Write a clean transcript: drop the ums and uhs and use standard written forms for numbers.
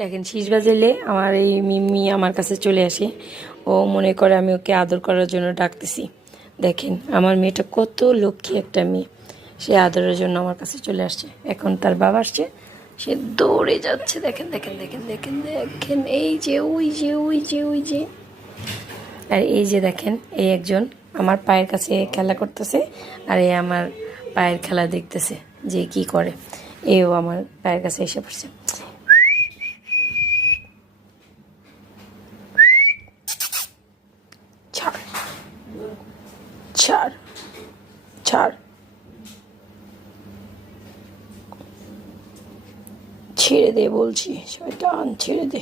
দেখেন শীষ বাজাইলে আমার এই মিম্মি আমার কাছে চলে আসে। ও মনে করে আমি ওকে আদর করার জন্য ডাকতেছি। দেখেন আমার মেয়েটা কত লক্ষ্মী একটা মেয়ে, সে আদরের জন্য আমার কাছে চলে আসছে। এখন তার বাবা আসছে, সে দৌড়ে যাচ্ছে। দেখেন দেখেন দেখেন দেখেন দেখেন, এই যে ওই যে ওই যে ওই যে। আর এই যে দেখেন, এই একজন আমার পায়ের কাছে খেলা করতেছে, আর এই আমার পায়ের খেলা দেখতেছে যে কি করে। এও আমার পায়ের কাছে এসে পড়ছে। ছাড় ছাড় ছাড়, ছেড়ে দে বলছি, শয়তান ছেড়ে দে।